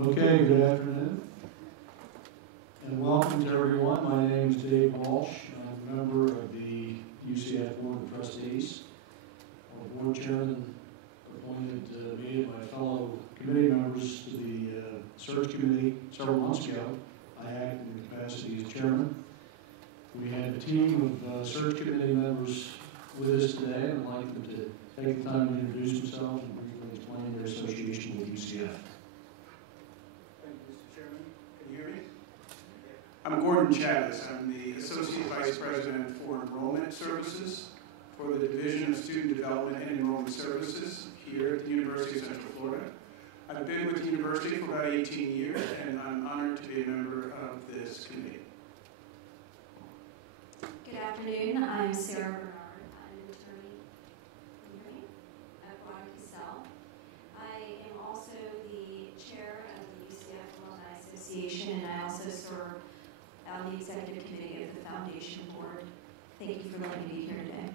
Okay, good afternoon, and welcome to everyone. My name is Dave Walsh. I'm a member of the UCF Board of Trustees. Our board chairman appointed me and my fellow committee members to the search committee several months ago. I acted in the capacity as chairman. We had a team of search committee members with us today, and I'd like them to take the time to introduce themselves and briefly explain their association with UCF. I'm Gordon Chavez. I'm the Associate Vice President for Enrollment Services for the Division of Student Development and Enrollment Services here at the University of Central Florida. I've been with the university for about 18 years, and I'm honored to be a member of this committee. Good afternoon. I'm Sarah Bernard. I'm an attorney at Guadalcanal. I am also the chair of the UCF Alumni Association, and I also serve on the executive committee of the foundation board. Thank you for letting me be here today.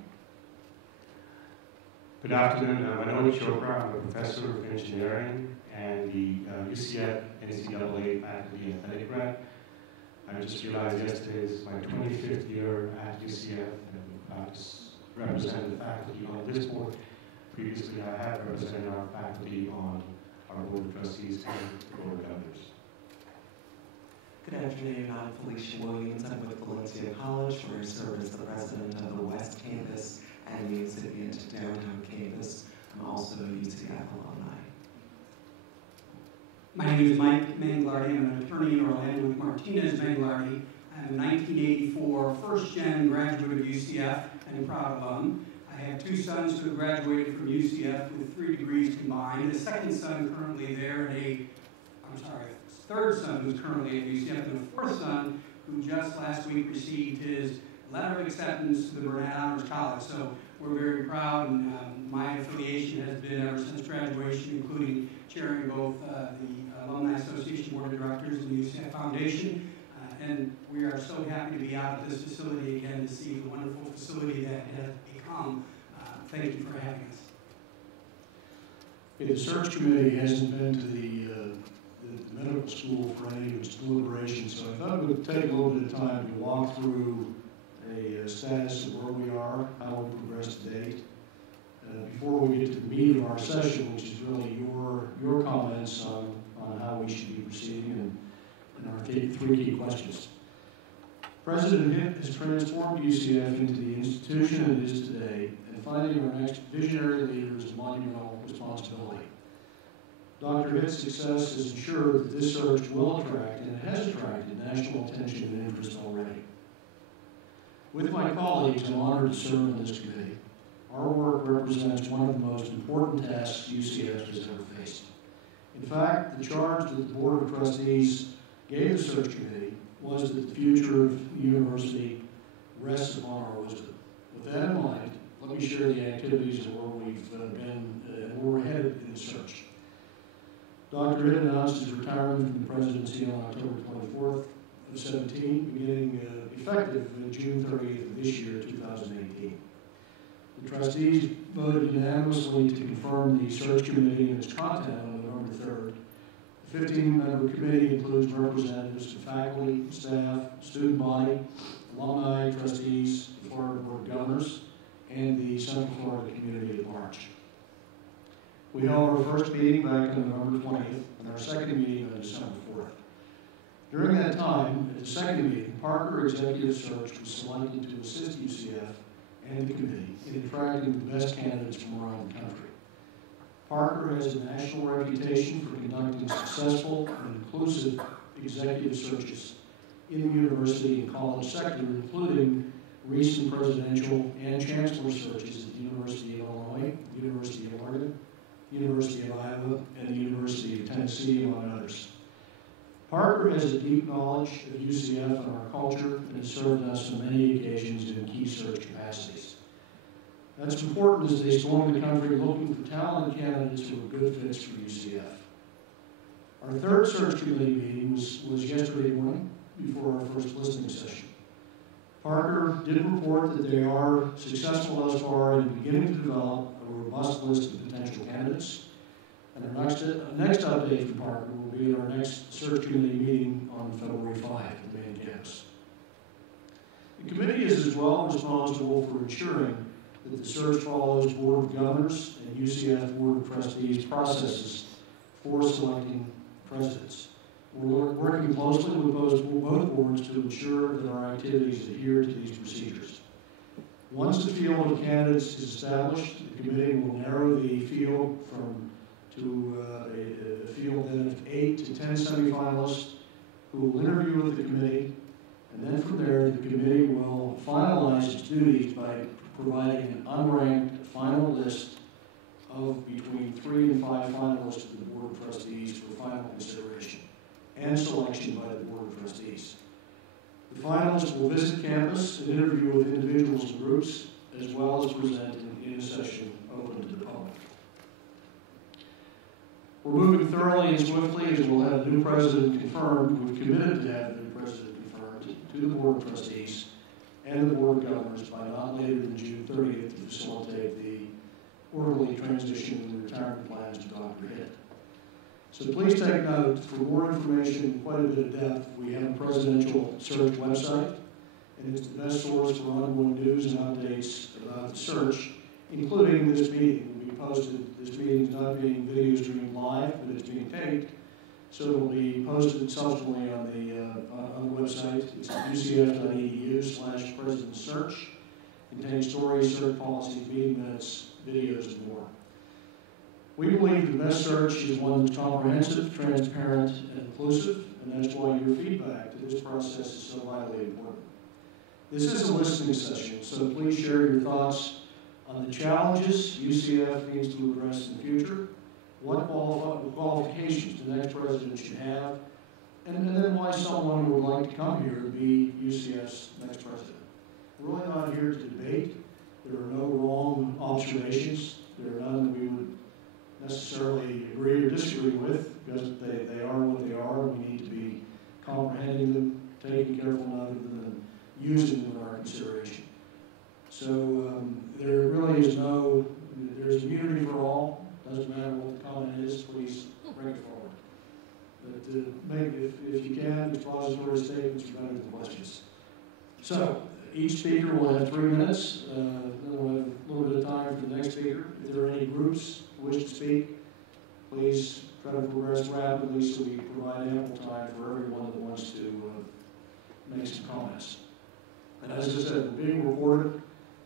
Good afternoon. I'm Manoj Chopra. I'm a professor of engineering and the UCF NCAA faculty and Athletic grad. I just realized yesterday is my 25th year at UCF, and I'm proud to represent the faculty on this board. Previously, I have represented our faculty on our board of trustees and the board of governors. Good afternoon, I'm Felicia Williams. I'm with Valencia College, where I serve as the president of the West Campus and the incipient downtown campus. I'm also a UCF alumni. My name is Mike Manglardi. I'm an attorney in Orlando with Martinez Manglardi. I'm a 1984 first-gen graduate of UCF and a proud alum. I have two sons who have graduated from UCF with 3 degrees combined. A second son currently there and third son who's currently at UCF, and a fourth son who just last week received his letter of acceptance to the Burnett Honors College. So we're very proud, and my affiliation has been ever since graduation, including chairing both the Alumni Association Board of Directors and the UCF Foundation. And we are so happy to be out at this facility again to see the wonderful facility that it has become. Thank you for having us. The search committee hasn't been to the medical school for any of its deliberations, so I thought we would take a little bit of time to walk through a status of where we are, how we progressed to date. Before we get to the meat of our session, which is really your comments on how we should be proceeding and our 3 key questions. President Hitt has transformed UCF into the institution it is today, and finding our next visionary leader is a monumental responsibility. Dr. Hitt's success has ensured that this search will attract, and it has attracted, national attention and interest already. With my colleagues, I'm honored to serve on this committee. Our work represents one of the most important tasks UCF has ever faced. In fact, the charge that the Board of Trustees gave the search committee was that the future of the university rests upon our wisdom. With that in mind, let me share the activities and where we've been and where we're headed in the search. Dr. Hitt announced his retirement from the presidency on October 24th of 17, beginning effective June 30th of this year, 2018. The trustees voted unanimously to confirm the search committee and its content on November 3rd. The 15-member committee includes representatives of faculty, staff, student body, alumni, trustees, the Florida Board of Governors, and the Central Florida community at large. We held our first meeting back on November 20th and our second meeting on December 4th. During that time, at the second meeting, Parker Executive Search was selected to assist UCF and the committee in attracting the best candidates from around the country. Parker has a national reputation for conducting successful and inclusive executive searches in the university and college sector, including recent presidential and chancellor searches at the University of Illinois, University of Oregon, University of Iowa, and the University of Tennessee, among others. Parker has a deep knowledge of UCF and our culture and has served us on many occasions in key search capacities. That's important as they storm the country looking for talented candidates who are good fits for UCF. Our third search committee meeting was yesterday morning before our first listening session. Parker did report that they are successful thus far in beginning to develop a robust list of potential candidates. And our next update from Parker will be at our next search committee meeting on February 5 at the main campus. The committee is as well responsible for ensuring that the search follows Board of Governors and UCF Board of Trustees processes for selecting presidents. We're working closely with both boards to ensure that our activities adhere to these procedures. Once the field of candidates is established, the committee will narrow the field to a field then of 8 to 10 semifinalists who will interview with the committee, and then from there the committee will finalize its duties by providing an unranked final list of between 3 and 5 finalists to the Board of Trustees for final consideration and selection by the Board of Trustees. The finalists will visit campus and interview with individuals and groups, as well as present in a session open to the public. We're moving thoroughly and swiftly as we'll have a new president confirmed. We've committed to have a new president confirmed to the Board of Trustees and the Board of Governors by not later than June 30th to facilitate the orderly transition in the retirement plans of Dr. Hitt. So please take note, for more information, quite a bit of depth, we have a presidential search website, and it's the best source for ongoing news and updates about the search, including this meeting. We posted, this meeting is not being video streamed live, but it's being taped, so it will be posted subsequently on the website. It's ucf.edu/president search. Contains stories, search policies, meeting minutes, videos, and more. We believe the best search is one that's comprehensive, transparent, and inclusive, and that's why your feedback to this process is so vitally important. This is a listening session, so please share your thoughts on the challenges UCF needs to address in the future, what qualifications the next president should have, and then why someone would like to come here to be UCF's next president. We're really not here to debate. There are no wrong observations. There are none that we would necessarily agree or disagree with, because they are what they are, and we need to be comprehending them, taking careful note of them, and using them in our consideration. So there really is there's immunity for all. Doesn't matter what the comment is, please bring it forward. But if you can, expository statements are better than questions. So each speaker will have 3 minutes. Then we'll have a little bit of time for the next speaker. If there are any groups who wish to speak, please try to progress rapidly so we provide ample time for everyone that wants to make some comments. And as I said, we're being recorded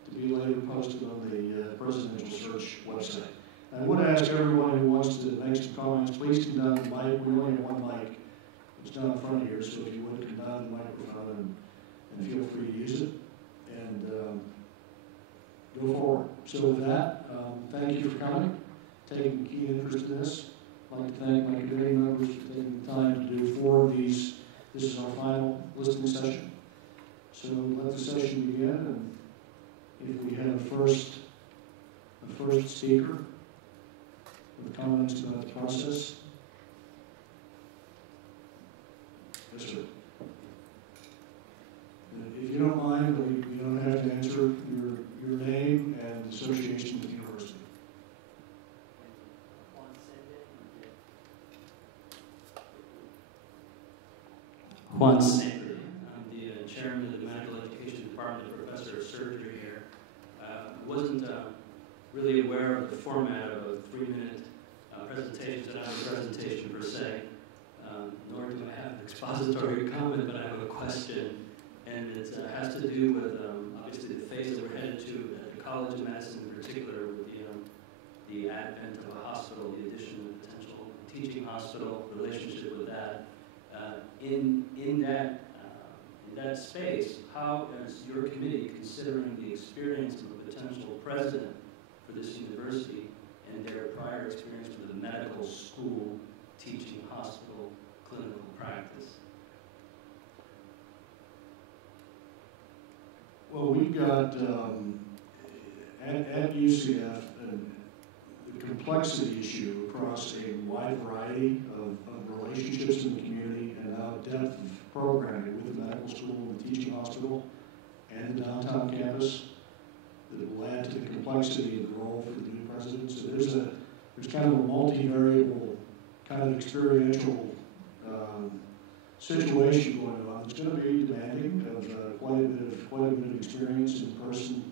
to be later posted on the presidential search website. I would ask everyone who wants to make some comments, please come down to the mic. We only have one mic. It's down in front of here, so if you would come down to the microphone and feel free to use it. And go forward. So with that, thank you for coming, taking keen interest in this. I'd like to thank my committee members for taking the time to do 4 of these. This is our final listening session. So let the session begin, and if we have a first speaker with comments about the process. Yes, sir. If you don't mind, you don't have to answer your name and association with the university. Juan Snackley. I'm the chairman of the Medical Education Department, professor of surgery here. Wasn't really aware of the format of a 3-minute presentation, so not a presentation per se, nor do I have an expository comment, but I have a question, and it has to do with obviously the phase that we're headed to at the College of Medicine in particular, with the advent of a hospital, the addition of a potential teaching hospital, relationship with that. In that space, how is your committee considering the experience of a potential president for this university and their prior experience with a medical school, teaching hospital, clinical practice? Well, we've got at UCF the complexity issue across a wide variety of relationships in the community, and now depth of programming with the medical school and the teaching hospital and the downtown campus that will add to the complexity of the role for the new president. So there's there's kind of a multivariable, kind of experiential situation going on. It's going to be demanding of quite a bit of experience in the person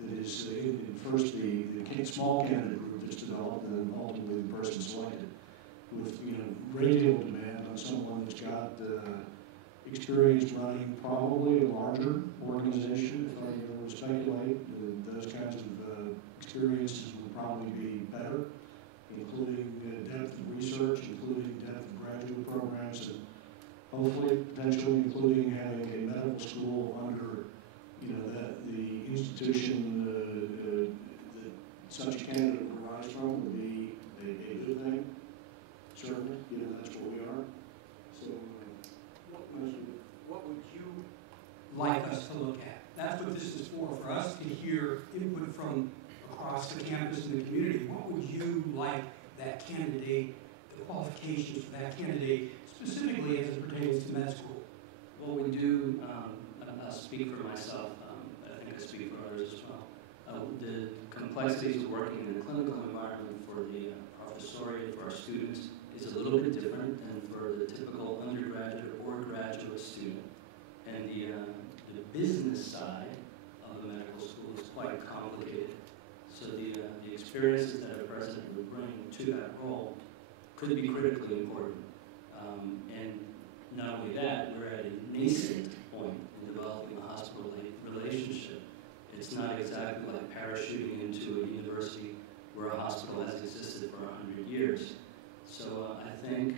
that is first the small candidate group that's developed, and then ultimately the person selected, with great deal of demand on someone that's got experience running probably a larger organization. If I were to speculate, those kinds of experiences would probably be better, including depth of research, including depth of graduate programs, and hopefully, potentially, including having a medical school under, the institution that such a candidate would rise from would be a good thing. Certainly, that's what we are. So, what would you like us to look at? That's what this is for us to hear input from across the campus and the community. What would you like that candidate, the qualifications for that candidate, specifically as it pertains to med school? What we do, I'll speak for myself, I think I speak for others as well. The complexities of working in a clinical environment for the professoriate, for our students, is a little bit different than for the typical undergraduate or graduate student. And the business side of the medical school is quite complicated. So the experiences that a president would bring to that role could be critically important. And not only that, we're at a nascent point in developing a hospital-late relationship. It's not exactly like parachuting into a university where a hospital has existed for 100 years. So I think,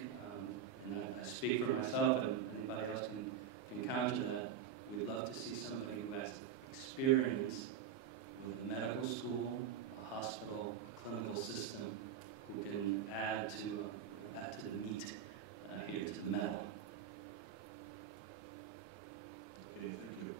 and I speak for myself, and anybody else can counter that, we'd love to see somebody who has experience with a medical school, a hospital, clinical system, who can add to the meat here, to the metal. Okay, thank you.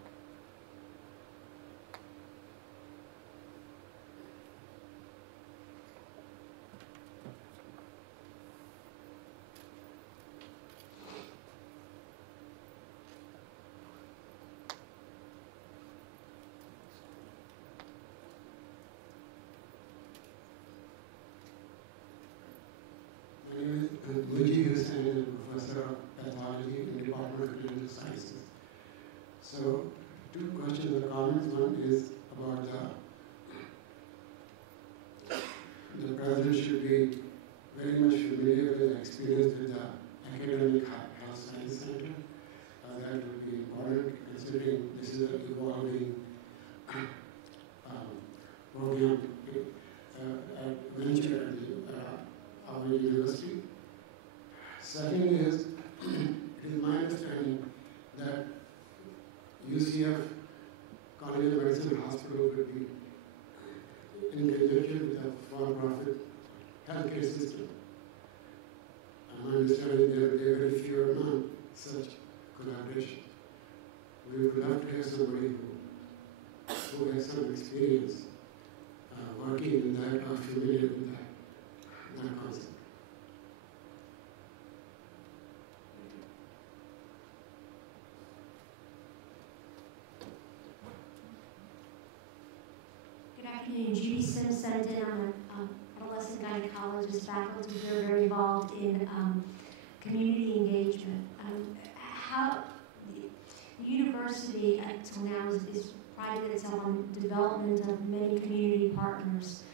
My name is Muji Hussain, and I'm professor of pathology in the Department of Clinical Sciences. So, two questions or comments. One is about the president should be very much familiar with and experienced with the academic health science center. That would be important considering this is an evolving program venture at our university. Second is, it is my understanding that UCF College of Medicine Hospital would be in conjunction with a for-profit healthcare system. And my understanding there are very few or none such collaboration. We would love to have somebody who has some experience working in that or familiar with that concept. Good afternoon, Judy Simpson. I'm an adolescent gynecologist faculty here, very involved in community engagement. How the university until now is prided itself on development of many community partners.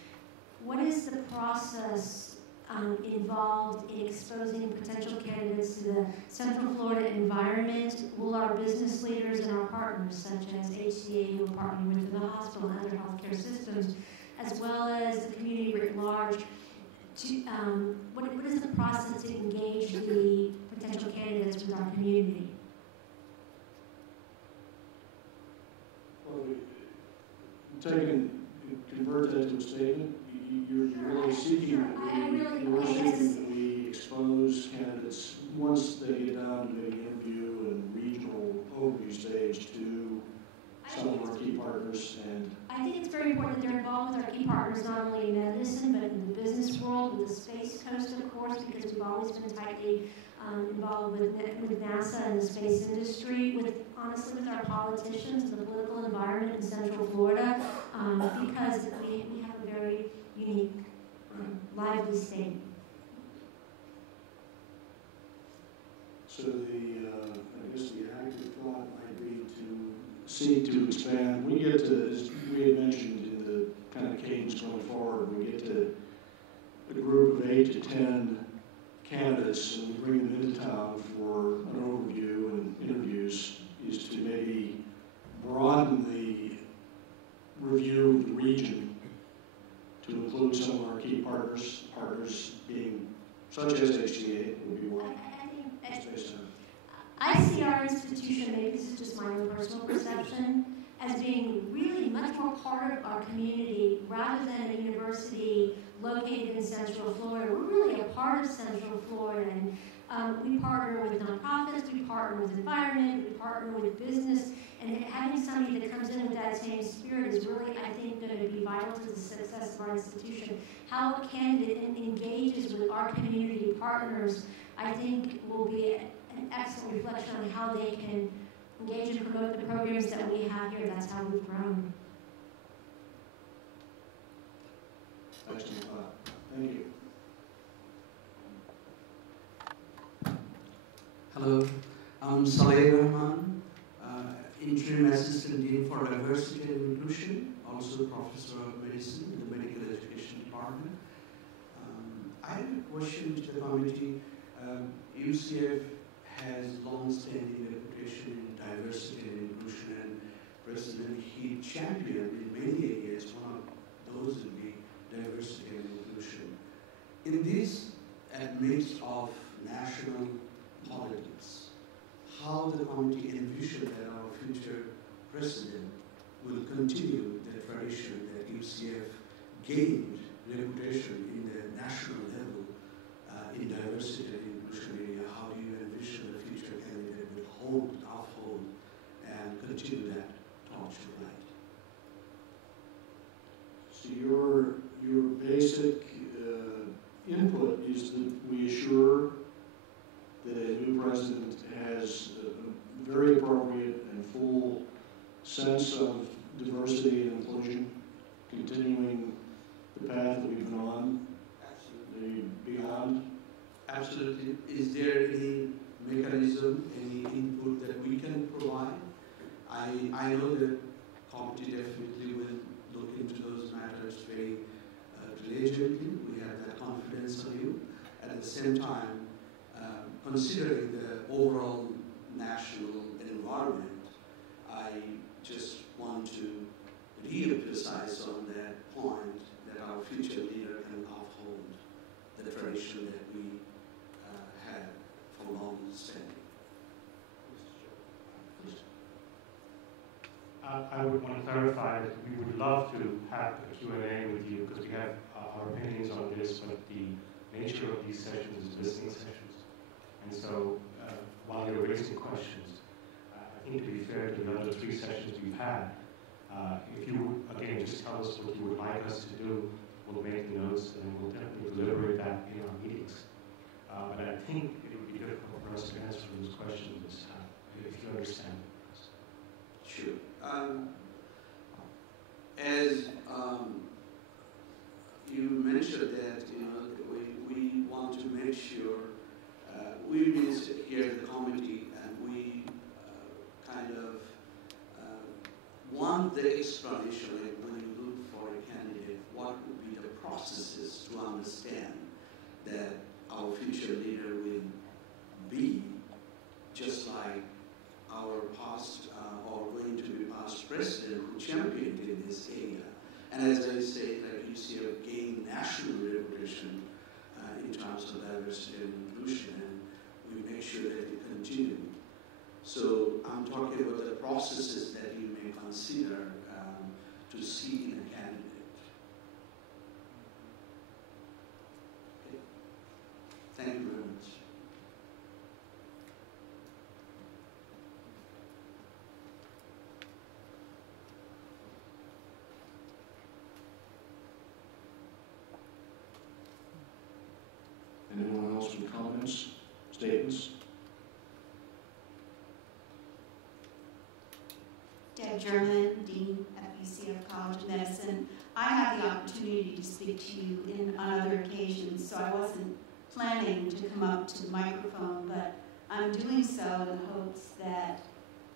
What is the process involved in exposing potential candidates to the Central Florida environment? Will our business leaders and our partners, such as HCA, who are partnering with the hospital and other healthcare systems, as well as the community writ large, what is the process to engage the potential candidates with our community? Well, convert that to a statement. You're really seeking that we expose candidates once they get down to the interview and regional overview stage to some of our key partners. And I think it's very important that they're involved with our key partners, not only in medicine, but in the business world, with the Space Coast, of course, because we've always been tightly involved with NASA and the space industry, honestly, with our politicians and the political environment in Central Florida, because we have a very unique lively state. So I guess the active thought might be to seek to expand. We get to, as we had mentioned in the kind of cadence going forward, we get to a group of 8 to 10 candidates and we bring them into town for an overview and interviews, is to maybe broaden the review of the region to include some of our key partners being such as HCA would be one. I see our institution, maybe this is just my own personal perception, as being really much more part of our community rather than a university located in Central Florida. We're really a part of Central Florida, and we partner with nonprofits, we partner with environment, we partner with business, and having somebody that comes in with that same spirit is really, I think, going to be vital to the success of our institution. How a candidate engages with our community partners, I think, will be an excellent reflection on how they can engage and promote the programs that we have here. That's how we've grown. Excellent thought. Thank you. Hello, I'm Saleh Rahman, Interim Assistant Dean for Diversity and Inclusion, also Professor of Medicine in the Medical Education Department. I have a question to the committee. UCF has long-standing reputation in diversity and inclusion, and President Heath championed in many areas. One of those would be diversity and inclusion. In this midst of national politics, how the committee envisioned that our future president will continue the tradition that UCF gained reputation in the national level in diversity and inclusion area. How do you envision the future candidate will uphold, and continue that torch of light? So your basic input is that we assure that a new president has a very appropriate and full sense of diversity and inclusion, continuing the path that we've been on, the beyond. Absolutely. Is there any mechanism, any input that we can provide? I know that committee definitely will look into those matters very diligently. We have that confidence on you. At the same time, considering the overall national environment, I just want to re-emphasize on that point that our future leader can uphold the tradition that we had for long standing. I would want to clarify that we would love to have a Q&A with you because we have our opinions on this, but the nature of these sessions is listening sessions. And so while you're raising questions, I think to be fair to the other 3 sessions we've had, if you, again, just tell us what you would like us to do, we'll make the notes and we'll definitely deliberate that in our meetings. But I think it would be difficult for us to answer those questions this time, if you understand. Sure. As you mentioned that, we want to make sure we've been here at the committee and we kind of want the explanation, like when you look for a candidate, what would be the processes to understand that our future leader will be just like our past or going to be past president who championed in this area. And as I say, like UCF gained national reputation in terms of diversity and inclusion, and we make sure that it continue. So I'm talking about the processes that you may consider to see in a candidate. Okay. Thank you very much. Anyone else with comments, statements? Deb German, Dean at UCF College of Medicine. I had the opportunity to speak to you on other occasions, so I wasn't planning to come up to the microphone, but I'm doing so in hopes that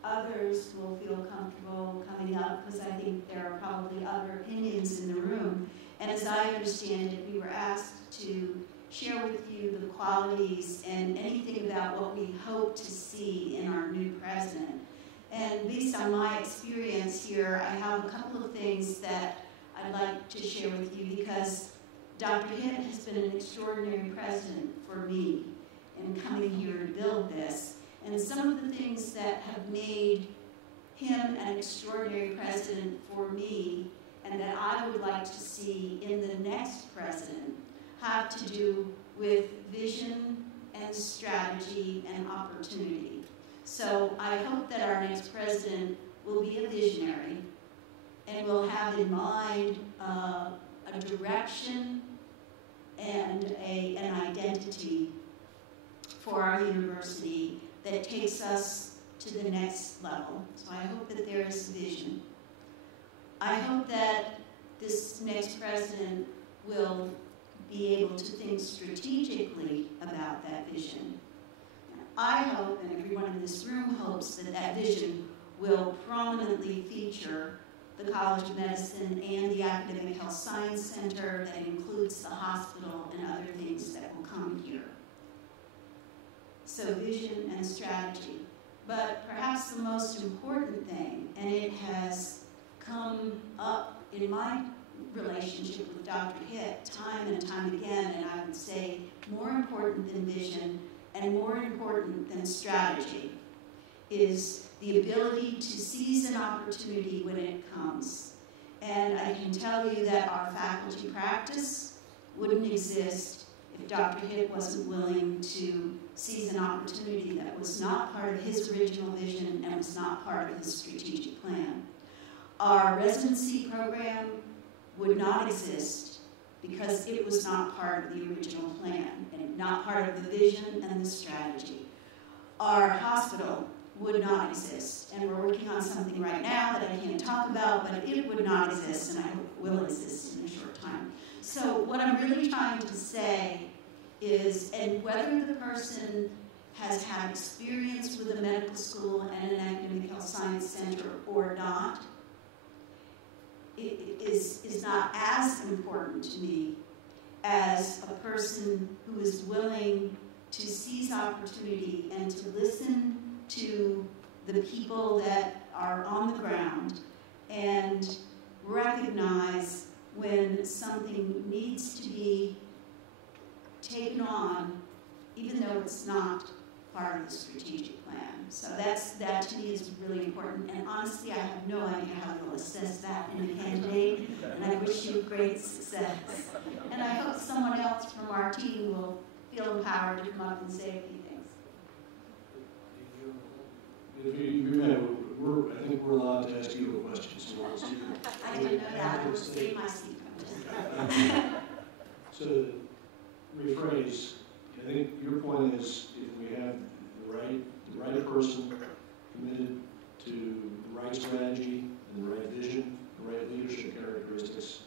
others will feel comfortable coming up, because I think there are probably other opinions in the room. And as I understand it, we were asked to share with you the qualities and anything about what we hope to see in our new president. And based on my experience here, I have a couple of things that I'd like to share with you, because Dr. Hitt has been an extraordinary president for me in coming here to build this. And some of the things that have made him an extraordinary president for me and that I would like to see in the next president have to do with vision and strategy and opportunity. So I hope that our next president will be a visionary and will have in mind a direction and an identity for our university that takes us to the next level. So I hope that there is vision. I hope that this next president will be able to think strategically about that vision. I hope, and everyone in this room hopes, that that vision will prominently feature the College of Medicine and the Academic Health Science Center that includes the hospital and other things that will come here. So vision and strategy. But perhaps the most important thing, and it has come up in my relationship with Dr. Hitt time and time again, and I would say more important than vision and more important than strategy, is the ability to seize an opportunity when it comes. And I can tell you that our faculty practice wouldn't exist if Dr. Hitt wasn't willing to seize an opportunity that was not part of his original vision and was not part of his strategic plan. Our residency program would not exist because it was not part of the original plan and not part of the vision and the strategy. Our hospital would not exist, and we're working on something right now that I can't talk about, but it would not exist, and I hope it will exist in a short time. So what I'm really trying to say is, and whether the person has had experience with a medical school and an academic health science center or not, is not as important to me as a person who is willing to seize opportunity and to listen to the people that are on the ground and recognize when something needs to be taken on, even though it's not part of the strategic plan. So that to me is really important, and honestly I have no idea how you'll assess that in a candidate, and I wish you great success. And I hope someone else from our team will feel empowered to come up and say a few things. I think we're allowed to ask you a question. So I didn't know that. I will save my secret. So to rephrase, I think your point is if we have the right person committed to the right strategy and the right vision, the right leadership characteristics,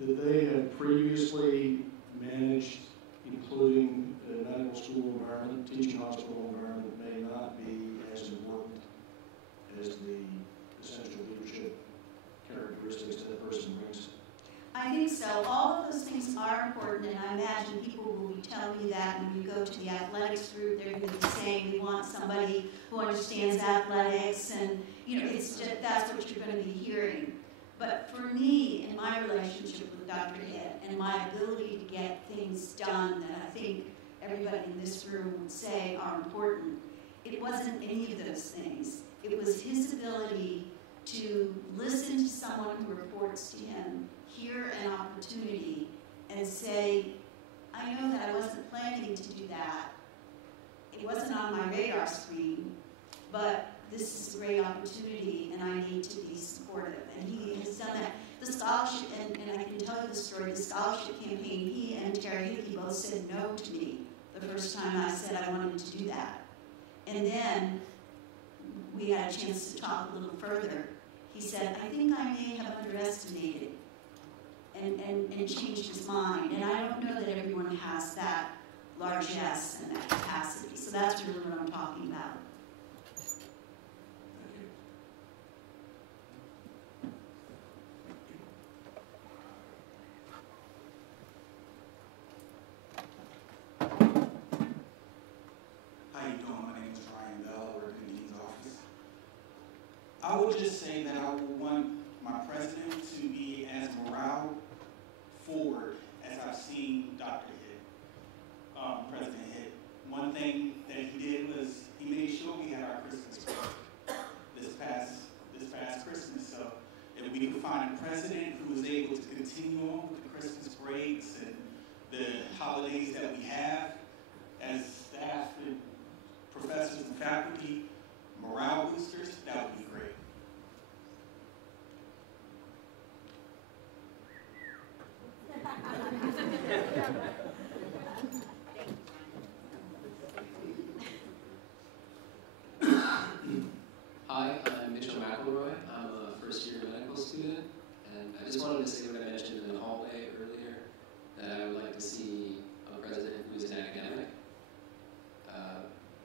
that they have previously managed, including a medical school environment, teaching hospital environment, may not be as important as the essential leadership characteristics that a person brings. I think so. All of those things are important, and I imagine people will be telling you that when you go to the athletics group. They're going to be saying we want somebody who understands athletics, and it's just, that's what you're going to be hearing. But for me, in my relationship with Dr. Hitt and my ability to get things done that I think everybody in this room would say are important, it wasn't any of those things. It was his ability to listen to someone who reports to him, hear an opportunity, and say, I know that I wasn't planning to do that. It wasn't on my radar screen, but this is a great opportunity, and I need to be supportive. And he has done that. The scholarship, and I can tell you the story, the scholarship campaign, he and Terry Hickey both said no to me the first time I said I wanted to do that. And then we had a chance to talk a little further. He said, I think I may have underestimated and changed his mind. And I don't know that everyone has that largesse and that capacity. So that's really what I'm talking about. How you doing? My name is Ryan Bell. I work in the Dean's office. I would just say that I would want my president to be as morale forward as I've seen Dr. President Hitt. One thing that he did was he made sure we had our Christmas break this past Christmas. So if we could find a president who was able to continue on with the Christmas breaks and the holidays that we have as staff and professors and faculty, morale boosters, that would be great. Hi, I'm Mitchell McElroy. I'm a first-year medical student, and I just wanted to say what I mentioned in the hallway earlier, that I would like to see a president who's an academic.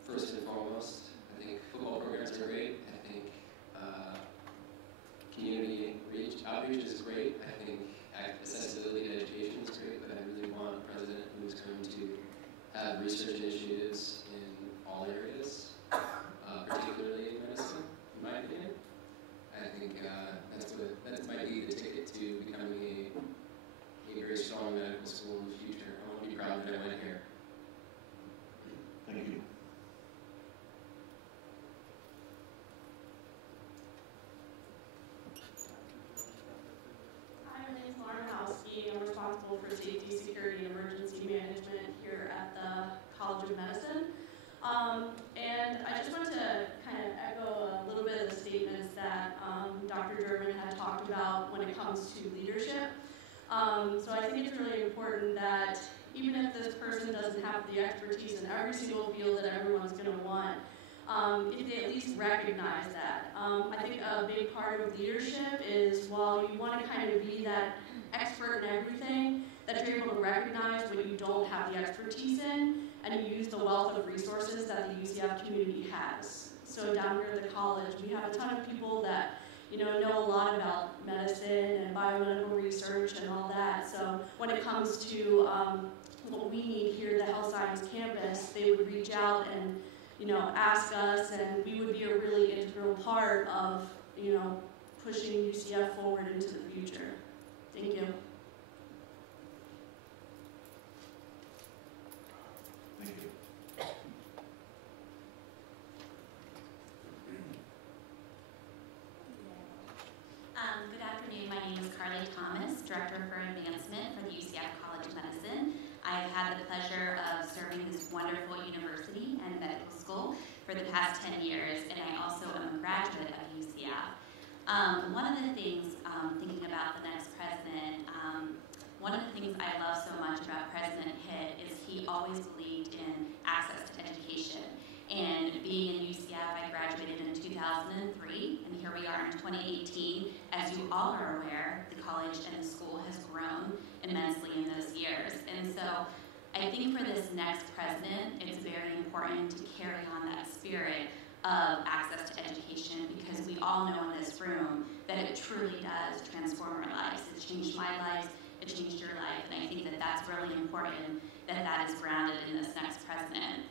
First and foremost, I think football programs are great. I think community outreach is great. I think accessibility to education is great, but I really want a president who's going to have research initiatives in all areas, particularly in medicine, in my opinion. I think that might be the ticket to becoming a very strong medical school in the future. I want to be proud that I went here. Thank you. Hi, my name is Lauren Halski. I'm responsible for safety, security, and emergency management here at the College of Medicine. And I just want to kind of echo a little bit of the statements that Dr. German had talked about when it comes to leadership. So I think it's really important that even if this person doesn't have the expertise in every single field that everyone's going to want, if they at least recognize that. I think a big part of leadership is, while you want to kind of be that expert in everything, that you're able to recognize what you don't have the expertise in, and you use the wealth of resources that the UCF community has. So down here at the college, we have a ton of people that know a lot about medicine and biomedical research and all that. So when it comes to what we need here at the Health Science Campus, they would reach out and ask us, and we would be a really integral part of pushing UCF forward into the future. Thank you. Thank you. Good afternoon. My name is Carly Thomas, Director for Advancement for the UCF College of Medicine. I've had the pleasure of serving this wonderful university and medical school for the past 10 years, and I also am a graduate of UCF. One of the things, thinking about the next president, one of the things I love so much about President Hitt is he always believed in access to education. And being in UCF, I graduated in 2003, and here we are in 2018. As you all are aware, the college and the school has grown immensely in those years. And so I think for this next president, it's very important to carry on that spirit of access to education, because we all know in this room that it truly does transform our lives. It's changed my life, it changed your life, and I think that that's really important, that that is grounded in this next president.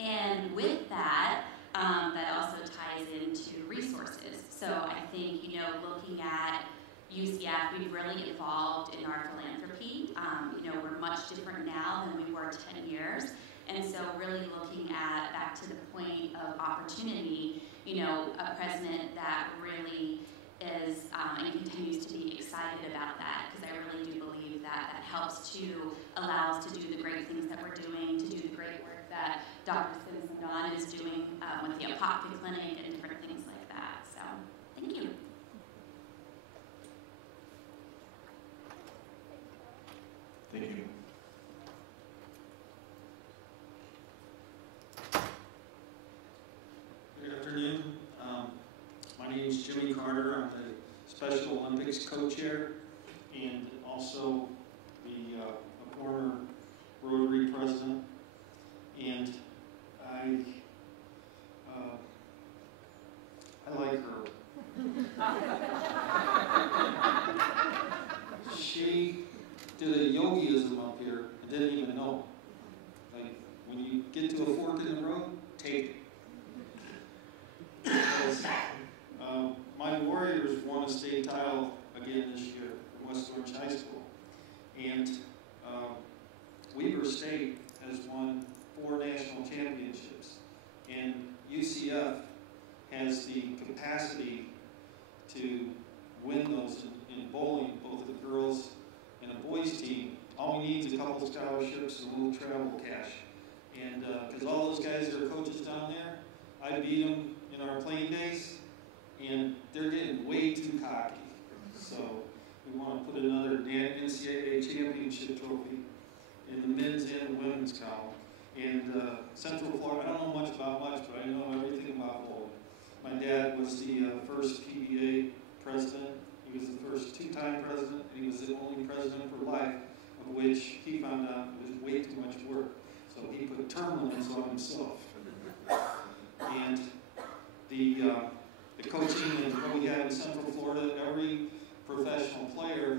And with that, that also ties into resources. So I think, looking at UCF, we've really evolved in our philanthropy. We're much different now than we were 10 years. And so really looking at, back to the point of opportunity, a president that really is and continues to be excited about that, because I really do believe that that helps to allow us to do the great things that we're doing, to do the great work that Dr. Simpson is doing with the Apopka Clinic and different things like that. So, thank you. Thank you. Good afternoon. My name is Jimmy Carter. I'm the Special Olympics co-chair and also a former Rotary president, and I like her. She did a yogiism up here and didn't even know. Like, when you get to a fork in the road, take it. Because, my Warriors won a state title again this year from West Orange High School. And Weber State has won 4 national championships. And UCF has the capacity to win those in bowling, both the girls and a boys team. All we need is a couple scholarships and a little travel cash. And because all those guys that are coaches down there, I beat them in our playing days, and they're getting way too cocky. So we want to put another NCAA championship trophy in the men's and women's column. And Central Florida, I don't know much about much, but I know everything about bowling. My dad was the first PBA president. He was the first 2-time president, and he was the only president for life, of which he found out it was way too much work. So he put term limits on himself. And the coaching and what we have in Central Florida, every professional player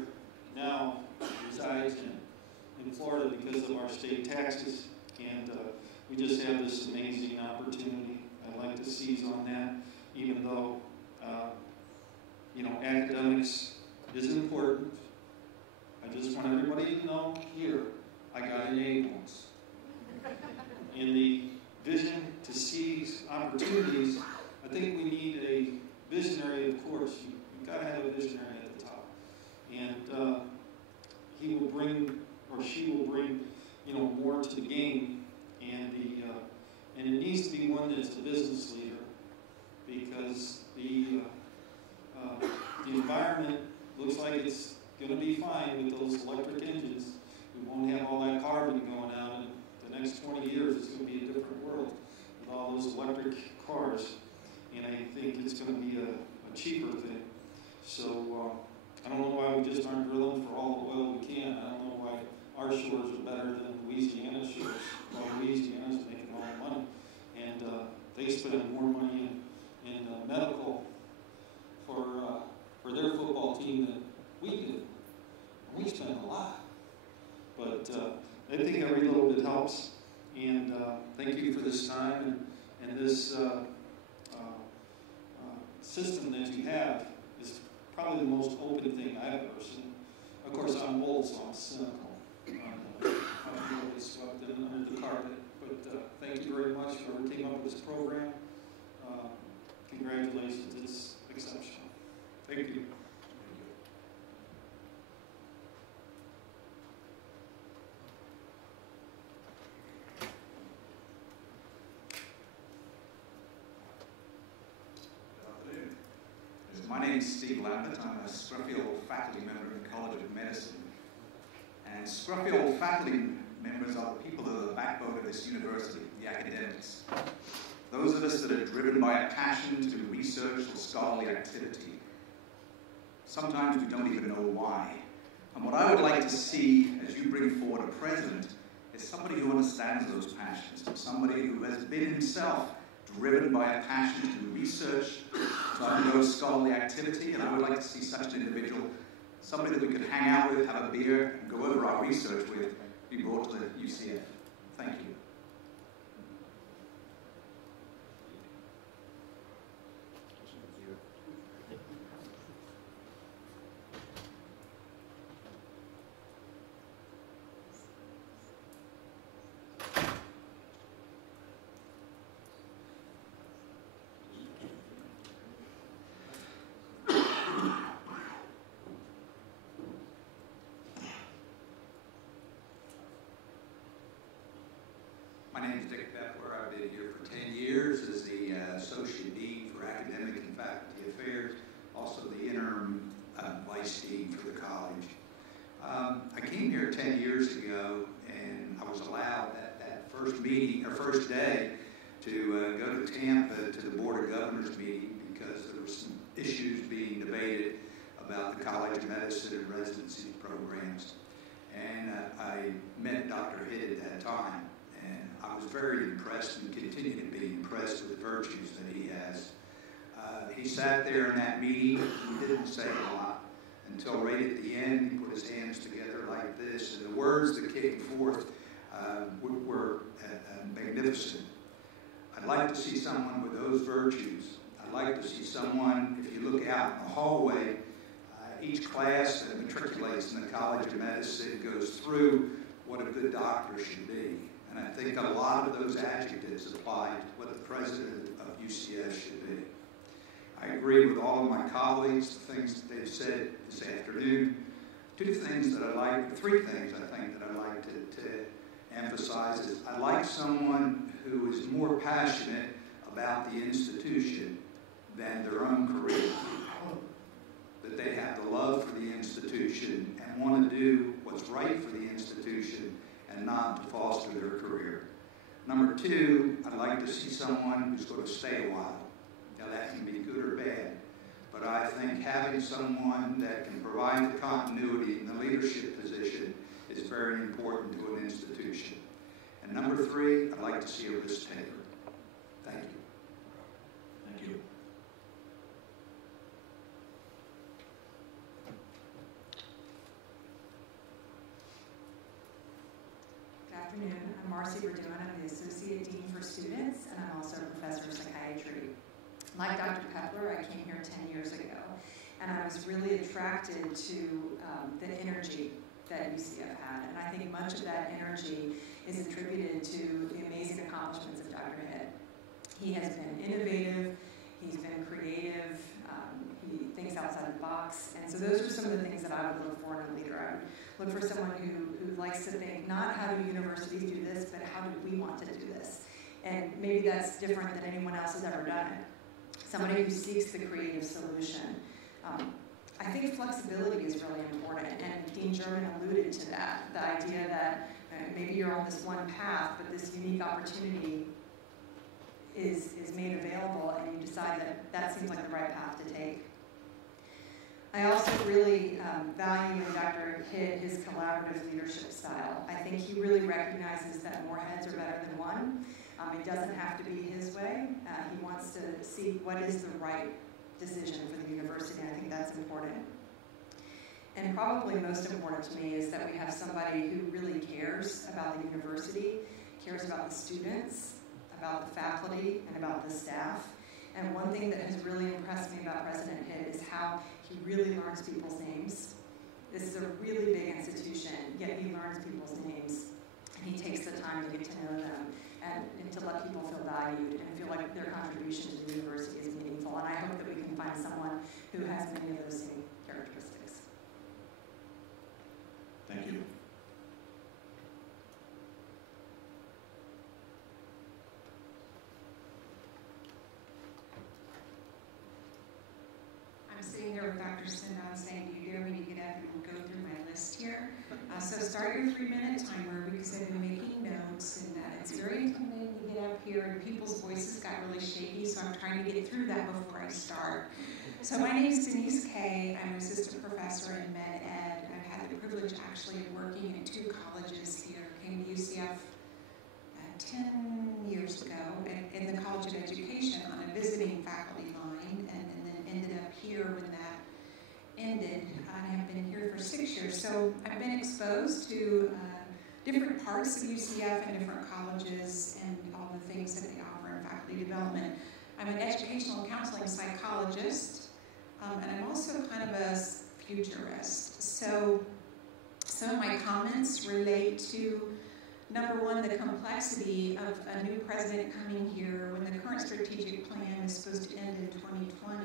now resides in Florida because of our state taxes. And we just have this amazing opportunity. I'd like to seize on that, even though, academics is important. I just want everybody to know here, I got an A once. In the vision to seize opportunities, I think we need a visionary, of course. You've got to have a visionary at the top. And he will bring, or she will bring, more to the game. And it needs to be one that's a business leader, because the environment looks like it's going to be fine with those electric engines. We won't have all that carbon going out, and the next 20 years it's going to be a different world with all those electric cars. And I think it's going to be a cheaper thing. So I don't know why we just aren't drilling for all the oil we can. I don't know why our shores are better than Louisiana's shores. Well, Louisiana's making all the money. And they spend more money in medical for their football team than we do. We spend a lot. But I think every little bit helps. And thank you for this time and this system that you have is probably the most open thing I've ever seen. Of course, I'm old, so I'm cynical. I'm really swept it under the carpet. But thank you very much for whoever came up with this program. Congratulations, it's exceptional. Thank you. My name is Steve Lambert. I'm a scruffy old faculty member in the College of Medicine. And scruffy old faculty members are the people that are the backbone of this university, the academics. Those of us that are driven by a passion to do research or scholarly activity. Sometimes we don't even know why. And what I would like to see as you bring forward a president is somebody who understands those passions, somebody who has been himself driven by a passion to do research, to undergo scholarly activity, and I would like to see such an individual, somebody that we could hang out with, have a beer, and go over our research with, be brought to the UCF. Thank you. My name is Dick Bethler. I've been here for 10 years as the Associate Dean for Academic and Faculty Affairs, also the interim Vice Dean for the college. I came here 10 years ago, and I was allowed that first meeting, or first day, to go to Tampa to the Board of Governors meeting because there were some issues being debated about the College of Medicine and residency programs. And I met Dr. Hitt at that time, and I was very impressed and continue to be impressed with the virtues that he has. He sat there in that meeting, he didn't say a lot until right at the end he put his hands together like this, and the words that came forth were magnificent. I'd like to see someone with those virtues. I'd like to see someone, if you look out in the hallway, each class that matriculates in the College of Medicine goes through what a good doctor should be. And I think a lot of those adjectives apply to what the president of UCF should be. I agree with all of my colleagues, the things that they've said this afternoon. Three things that I think that I like to emphasize is I like someone who is more passionate about the institution than their own career. That they have the love for the institution and want to do what's right for the institution and not to foster their career. Number two, I'd like to see someone who's going to stay a while. Now that can be good or bad, but I think having someone that can provide the continuity in the leadership position is very important to an institution. And number three, I'd like to see a risk taker. Thank you. Thank you. Good afternoon. I'm Marcy Verdun. I'm the Associate Dean for Students, and I'm also a Professor of Psychiatry. Like Dr. Pepler, I came here 10 years ago, and I was really attracted to the energy that UCF had, and I think much of that energy is attributed to the amazing accomplishments of Dr. Hitt. He has been innovative, he's been creative, he thinks outside the box, and so those are some of the things that I would look for in a leader. I would look for someone who likes to think not how do universities do this, but how do we want to do this? And maybe that's different than anyone else has ever done it. Somebody who seeks the creative solution. I think flexibility is really important, and Dean German alluded to that, the idea that maybe you're on this one path, but this unique opportunity is made available, and you decide that that seems like the right path to take. I also really value in Dr. Hitt his collaborative leadership style. I think he really recognizes that more heads are better than one. It doesn't have to be his way. He wants to see what is the right decision for the university, and I think that's important. And probably most important to me is that we have somebody who really cares about the university, cares about the students, about the faculty, and about the staff. And one thing that has really impressed me about President Hitt is how he really learns people's names. This is a really big institution, yet he learns people's names. And he takes the time to get to know them and to let people feel valued and feel like their contribution to the university is meaningful. And I hope that we can find someone who has many of those same characteristics. Thank you. I'm sitting here with Dr. Sindon saying, do you dare me to get up and go through my list here? So start your 3-minute timer because I've been making notes, and it's very intimidating to get up here, and people's voices got really shaky, so I'm trying to get through that before I start. So my name is Denise Kay. I'm an assistant professor in med ed. I've had the privilege actually of working at 2 colleges here. Came to UCF 10 years ago in the College of Education on a visiting faculty line, and then ended up here when that ended. I have been here for 6 years, so I've been exposed to different parts of UCF and different colleges and all the things that they offer in faculty development. I'm an educational counseling psychologist, and I'm also kind of a futurist. So some of my comments relate to, number one, the complexity of a new president coming here when the current strategic plan is supposed to end in 2020,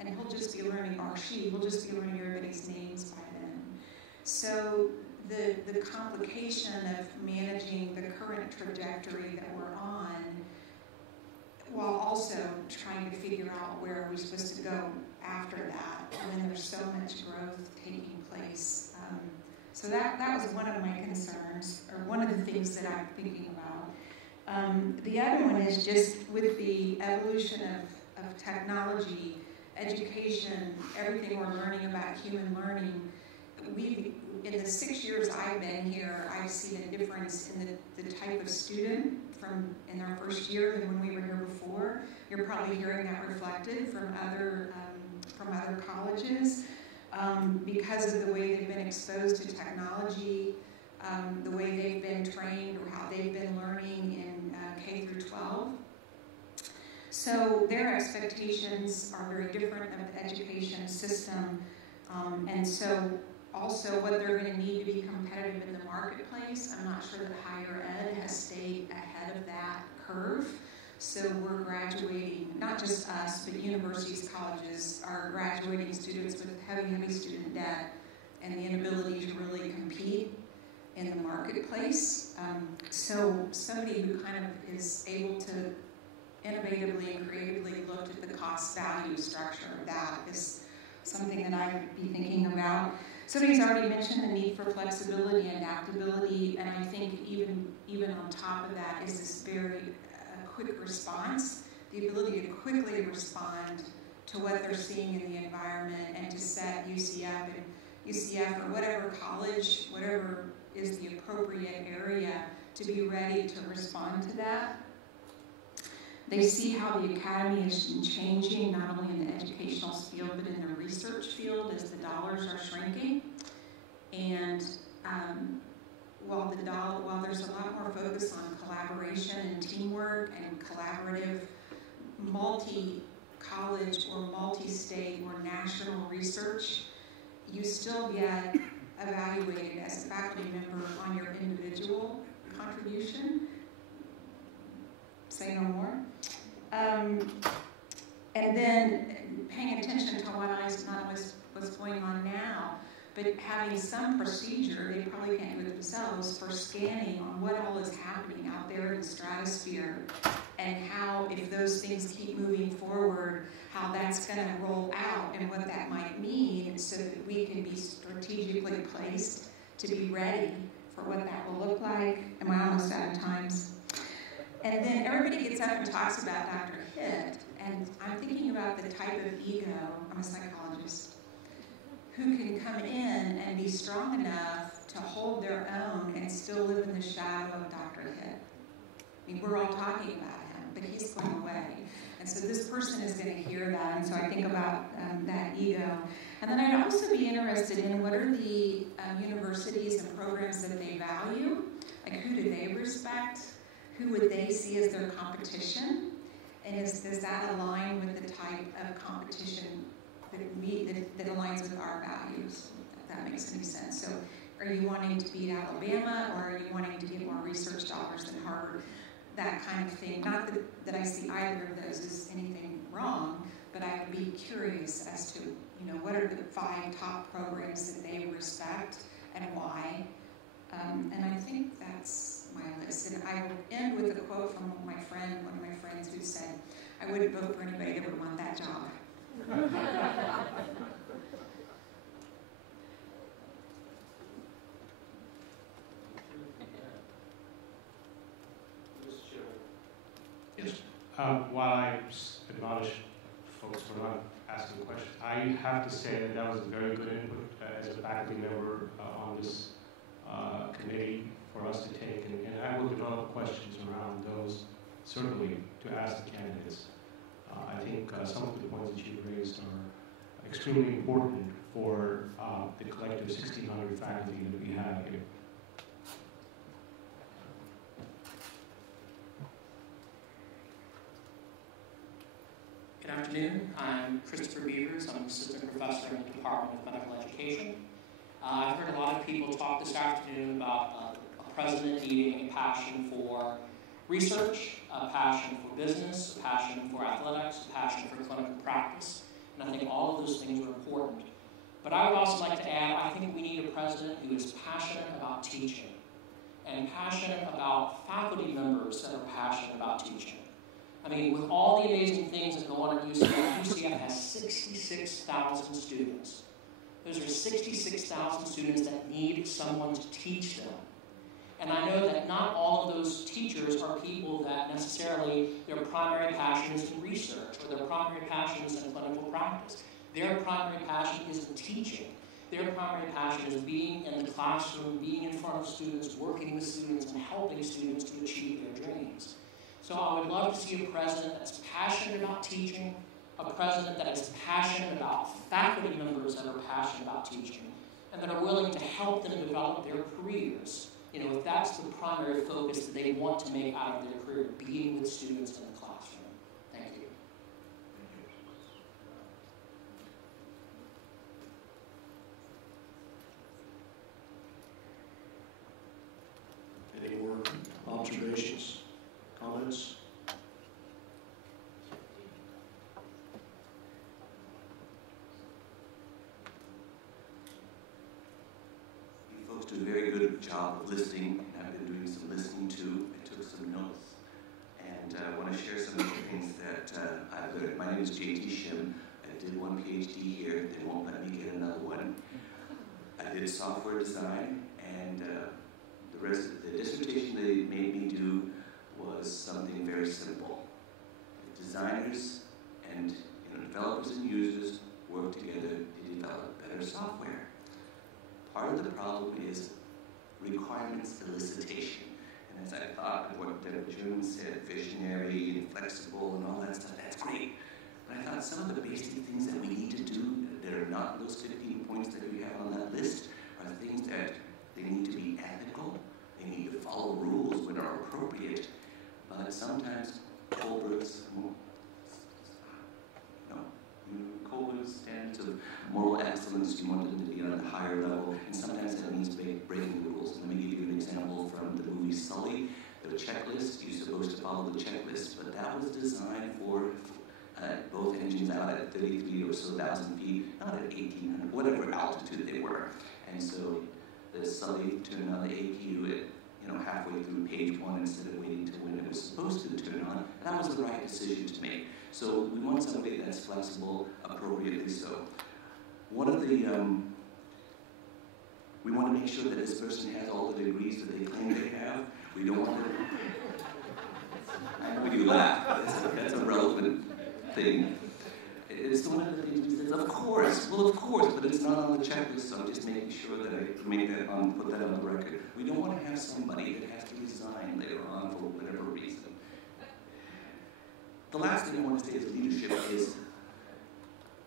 and he'll just be learning, or she will just be learning everybody's names by then. So the complication of managing the current trajectory that we're on, while also trying to figure out where we're supposed to go after that when there's so much growth taking place. So that was one of my concerns, or one of the things that I'm thinking about. The other one is just with the evolution of technology, education, everything we're learning about human learning, in the 6 years I've been here, I've seen a difference in the type of student in our first year than when we were here before. You're probably hearing that reflected from other colleges because of the way they've been exposed to technology, the way they've been trained or how they've been learning in K through 12. So their expectations are very different of the education system, and so also what they're going to need to be competitive in the marketplace. I'm not sure that higher ed has stayed ahead of that curve. So we're graduating, not just us, but universities, colleges are graduating students with heavy student debt and the inability to really compete in the marketplace. So somebody who kind of is able to innovatively and creatively look at the cost-value structure of that is something that I would be thinking about. Somebody's already mentioned the need for flexibility and adaptability, and I think even on top of that is this very quick response, the ability to quickly respond to what they're seeing in the environment and to set UCF or whatever college, whatever is the appropriate area to be ready to respond to that. They see how the academy is changing, not only in the educational field, but in the research field as the dollars are shrinking. And while there's a lot more focus on collaboration and teamwork and collaborative multi-college or multi-state or national research, you still get evaluated as a faculty member on your individual contribution. Say no more. And then paying attention to what's going on now, but having some procedure, they probably can't do it themselves, for scanning on what all is happening out there in the stratosphere and how, if those things keep moving forward, how that's going to roll out and what that might mean so that we can be strategically placed to be ready for what that will look like. Am I almost out of time? And then everybody gets up and talks about Dr. Hitt, and I'm thinking about the type of ego, I'm a psychologist, who can come in and be strong enough to hold their own and still live in the shadow of Dr. Hitt. I mean, we're all talking about him, but he's going away. And so this person is going to hear that, and so I think about that ego. And then I'd also be interested in what are the universities and programs that they value, like who do they respect? Who would they see as their competition? And does that align with the type of competition that aligns with our values, if that makes any sense? So are you wanting to beat Alabama, or are you wanting to get more research dollars than Harvard? That kind of thing. Not that I see either of those as anything wrong, but I would be curious as to, what are the 5 top programs that they respect and why? And I think that's my list. And I will end with a quote from one of my friends who said, I wouldn't vote for anybody that would want that job. Yes. While I admonish folks for not asking questions, I have to say that was very good input as a faculty member on this committee for us to take, and I will develop questions around those, certainly, to ask the candidates. I think some of the points that you've raised are extremely important for the collective 1,600 faculty that we have here. Good afternoon. I'm Christopher Beavers. I'm an assistant professor in the Department of Medical Education. I've heard a lot of people talk this afternoon about a president needing a passion for research, a passion for business, a passion for athletics, a passion for clinical practice. And I think all of those things are important. But I would also like to add, I think we need a president who is passionate about teaching and passionate about faculty members that are passionate about teaching. I mean, with all the amazing things that go on at UCF, UCF has 66,000 students. Those are 66,000 students that need someone to teach them. And I know that not all of those teachers are people that necessarily their primary passion is in research or their primary passion is in clinical practice. Their primary passion is in teaching. Their primary passion is being in the classroom, being in front of students, working with students, and helping students to achieve their dreams. So I would love to see a president that's passionate about teaching, a president that is passionate about faculty members that are passionate about teaching, and that are willing to help them develop their careers. You know, if that's the primary focus that they want to make out of their career, being with students in the classroom. Thank you. Any more observations, comments? You folks do a very good job of listening, and I've been doing some listening too. I took some notes, and I want to share some of the things that I've learned. My name is J.T. Shim. I did one PhD here. They won't let me get another one. I did software design, and the rest of the dissertation they made me do was something very simple. Designers and developers and users work together to develop better software. Part of the problem is requirements elicitation. And as I thought of what Deborah Jones said, visionary and flexible and all that stuff, that's great. But I thought some of the basic things that we need to do that are not those 15 points that we have on that list are things that they need to be ethical, they need to follow rules when are appropriate, but sometimes Kohlberg's standards of moral excellence, you want them to be on a higher level, and sometimes that means breaking rules. Let me give you an example from the movie Sully. The checklist, you're supposed to follow the checklist, but that was designed for both engines out at 33 or so thousand feet, not at 1,800, whatever altitude they were. And so the Sully turned on the APU at halfway through page 1 instead of waiting to when it was supposed to turn on. That was the right decision to make. So we want somebody that's flexible, appropriately so. One of the, we want to make sure that this person has all the degrees that they claim they have. We don't want to, I know you laugh, that's a relevant thing. It's one of the things we said, of course, but it's not on the checklist, so I'm just making sure that I make that put that on the record. We don't want to have somebody that has to resign later on for whatever reason. The last thing I want to say is leadership is,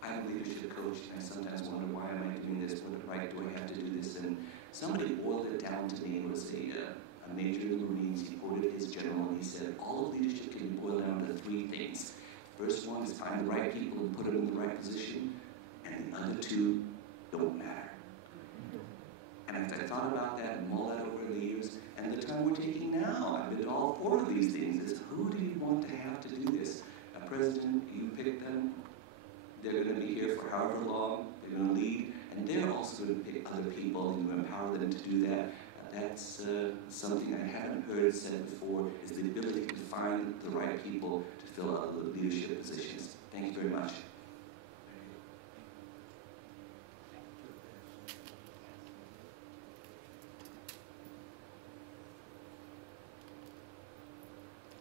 I'm a leadership coach, and I sometimes wonder, why am I doing this? What right do I have to do this? And somebody boiled it down to me. It was a major in the Marines. He quoted his general, and he said, all of leadership can be boiled down to 3 things. First one is find the right people and put them in the right position, and the other 2 don't matter. And as I thought about that and mulled that over the years, and the time we're taking now, I've been to all 4 of these things, is who do you want to have to do this? A president, you pick them, they're going to be here for however long, they're going to lead, and they're also going to pick other people and you empower them to do that. That's something I haven't heard said before, is the ability to find the right people to fill out the leadership positions. Thank you very much.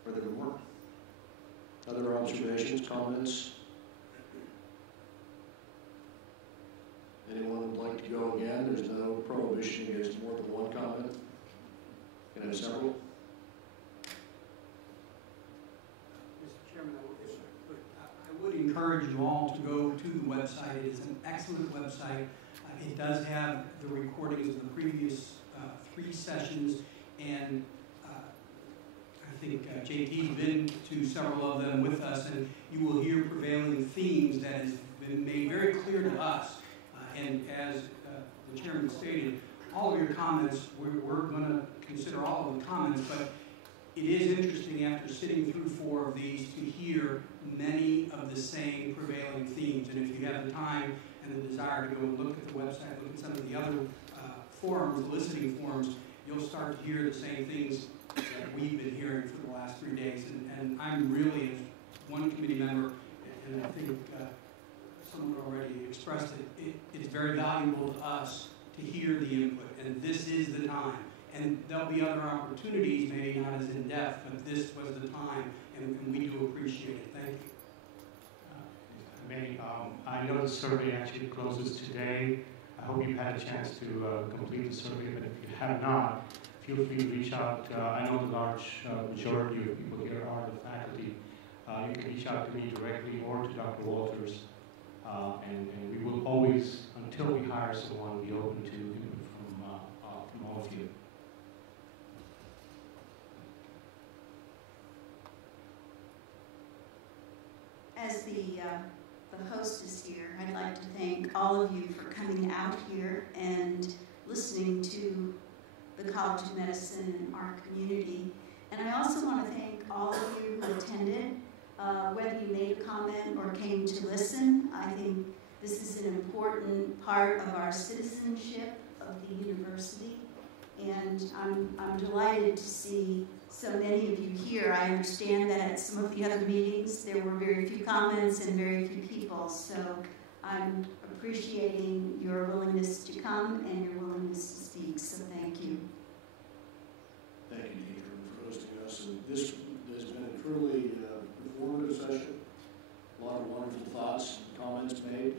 Are there more? Other observations, comments? Anyone would like to go again? There's no prohibition against more than 1 comment. Can I have several? Mr. Chairman, I would encourage you all to go to the website. It is an excellent website. It does have the recordings of the previous 3 sessions, and I think JT's been to several of them with us, and you will hear prevailing themes that has been made very clear to us. And as the chairman stated, all of your comments, we're going to consider all of the comments, but it is interesting after sitting through 4 of these to hear many of the same prevailing themes. And if you have the time and the desire to go and look at the website, look at some of the other forums, listening forums, you'll start to hear the same things that we've been hearing for the last 3 days. And I'm really, as one committee member, and I think someone already expressed it, it's very valuable to us to hear the input. And this is the time. And there'll be other opportunities, maybe not as in-depth, but this was the time, and we do appreciate it. Thank you. I know the survey actually closes today. I hope you've had a chance to complete the survey, but if you have not, feel free to reach out. I know the large majority of people here are the faculty. You can reach out to me directly or to Dr. Walters, and we will always, until we hire someone, be open to input from all of you. As the hostess here, I'd like to thank all of you for coming out here and listening to the College of Medicine and our community. And I also want to thank all of you who attended, whether you made a comment or came to listen. I think this is an important part of our citizenship of the university. And I'm delighted to see so many of you here. I understand that at some of the other meetings there were very few comments and very few people. So I'm appreciating your willingness to come and your willingness to speak. So thank you. Thank you, Deidre, for hosting us. And this has been a truly informative session. A lot of wonderful thoughts and comments made.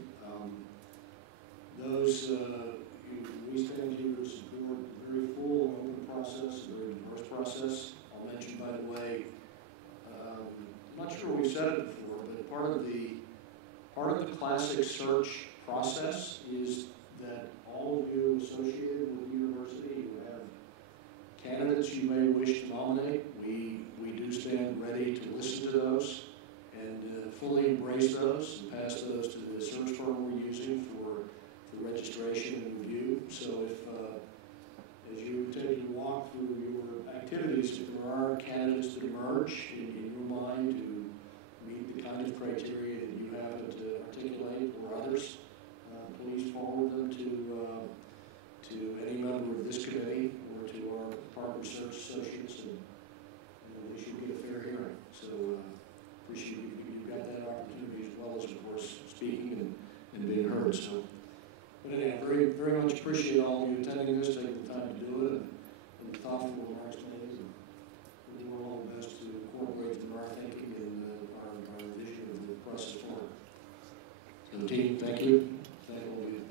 We stand here to support a very full and open process, a very diverse process. I'll mention, by the way, I'm not sure we've said it before, but part of the classic search process is that all of you associated with the university who have candidates you may wish to nominate, we do stand ready to listen to those and fully embrace those and pass those to the search firm we're using for registration and review. So if, as you continue to walk through your activities, if there are candidates that emerge in your mind to meet the kind of criteria that you happen to articulate or others, please forward them to any member of this committee or to our Department of Search Associates, and they should get a fair hearing. So appreciate you've got that opportunity, as well as, of course, speaking and being heard. So. But anyhow, very, very much appreciate all of you attending this, taking the time to do it, and the thoughtful remarks made. And we'll do all the best to incorporate them in our thinking and our vision of the process forward. So, team, thank you. Thank all of you.